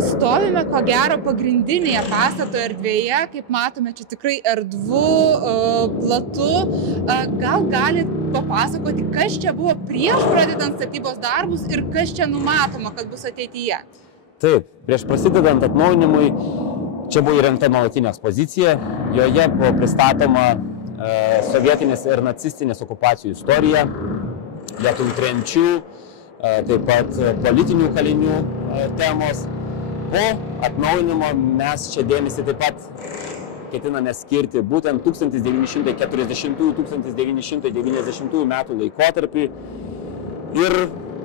Stovime, ko gero, pagrindinėje pastato erdvėje, kaip matome, čia tikrai erdvu, platu. Gal galit papasakoti, kas čia buvo prieš pradedant statybos darbus ir kas čia numatoma, kad bus ateityje? Taip, prieš prasidedant atnaujinimui, čia buvo įrengta nuolatinė ekspozicija, joje buvo pristatoma sovietinės ir nacistinės okupacijų istorija, lietuvių tremčių, taip pat politinių kalinių temos. Po atnaujinimo mes čia dėmesį taip pat ketiname skirti būtent 1940–1990 metų laikotarpį ir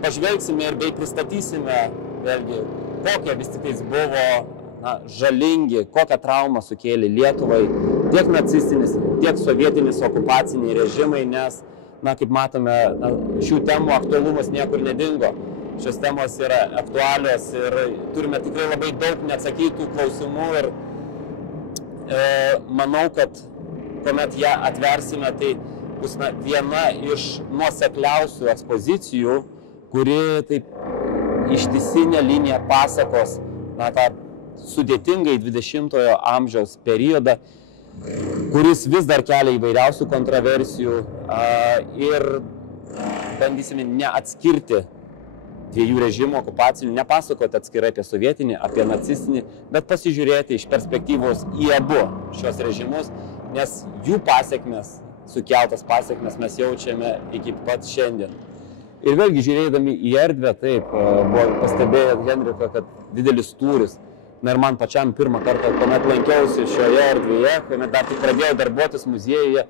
pažvelgsime ir bei pristatysime vėlgi, kokie vis tik buvo žalingi, kokią traumą sukėlė Lietuvai tiek nacistinis, tiek sovietinis okupaciniai režimai, nes, kaip matome, šių temų aktualumas niekur nedingo. Šios temos yra aktualios ir turime tikrai labai daug neatsakytų klausimų ir manau, kad kuomet ją atversime, tai bus viena iš nuosekliausių ekspozicijų, kuri taip ištisinė linija pasakos tą sudėtingai 20-ojo amžiaus periodą, kuris vis dar kelia įvairiausių kontroversijų ir bandysime neatskirti dviejų režimų okupacinių, nepasakoti atskirai apie sovietinį, apie nacistinį, bet pasižiūrėti iš perspektyvos į abu šios režimus, nes jų pasiekmes, sukeltas pasiekmes mes jaučiame iki pat šiandien. Ir vėlgi žiūrėdami į erdvę, taip, buvo pastebėję Henrika, kad didelis tūris. Na ir man pačiam pirmą kartą, kuomet lankiausi šioje erdvėje, kuomet dar tik pradėjau darbuotis muziejuje,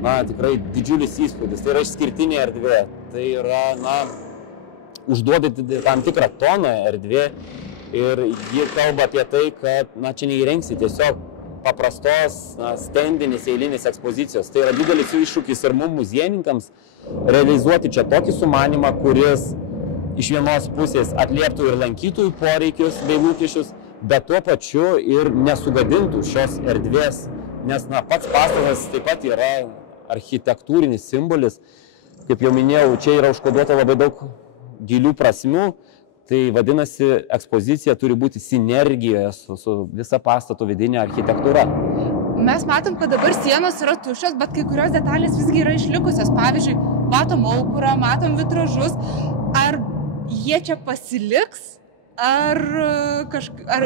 tikrai didžiulis įspūdis. Tai yra išskirtinė erdvė, tai yra, užduoda tam tikrą toną erdvė ir ji kalba apie tai, kad čia neįrengsi tiesiog paprastos stendinės eilinės ekspozicijos. Tai yra didelis iššūkis ir mums muziejininkams realizuoti čia tokį sumanimą, kuris iš vienos pusės atlieptų ir lankytojų poreikius bei lūkesčius, bet tuo pačiu ir nesugadintų šios erdvės, nes pats pastatas taip pat yra architektūrinis simbolis. Kaip jau minėjau, čia yra užkoduota labai daug gilių prasmių, tai vadinasi, ekspozicija turi būti sinergijoje su visa pastato vidinė architektūra. Mes matom, kad dabar sienos yra tuščios, bet kai kurios detalės visgi yra išlikusios. Pavyzdžiui, matom aukurą, matom vitražus. Ar jie čia pasiliks, ar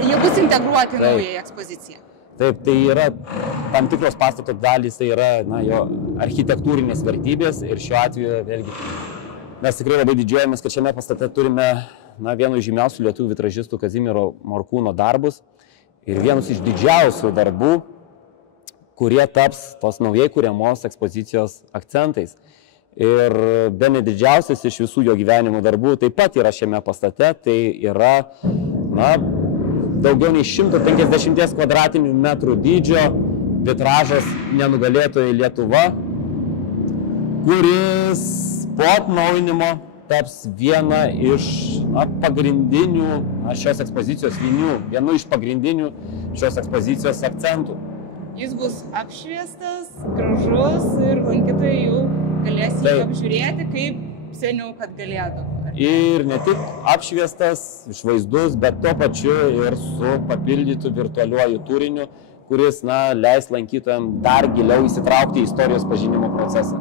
jie bus integruoti į naująją ekspoziciją? Taip, tai yra tam tikros pastato dalys, tai yra jo architektūrinės vertybės ir šiuo atveju vėlgi mes tikrai labai didžiuojamės, kad šiame pastate turime vieno iš žymiausių lietuvių vitražistų Kazimiero Morkūno darbus ir vienus iš didžiausių darbų, kurie taps tos naujai kuriamos ekspozicijos akcentais. Ir bene didžiausias iš visų jo gyvenimo darbų taip pat yra šiame pastate, tai yra daugiau nei 150 kvadratinių metrų dydžio vitražas Nenugalėtoji Lietuva, kuris po atnaujinimo taps viena iš pagrindinių šios ekspozicijos linių, vienu iš pagrindinių šios ekspozicijos akcentų. Jis bus apšviestas, gražus ir lankytojai jau galės jį apžiūrėti, kaip seniau, kad galėtų. Ir ne tik apšviestas, išvaizdus, bet tuo pačiu ir su papildytu virtualiuoju turiniu, kuris leis lankytojams dar giliau įsitraukti į istorijos pažinimo procesą.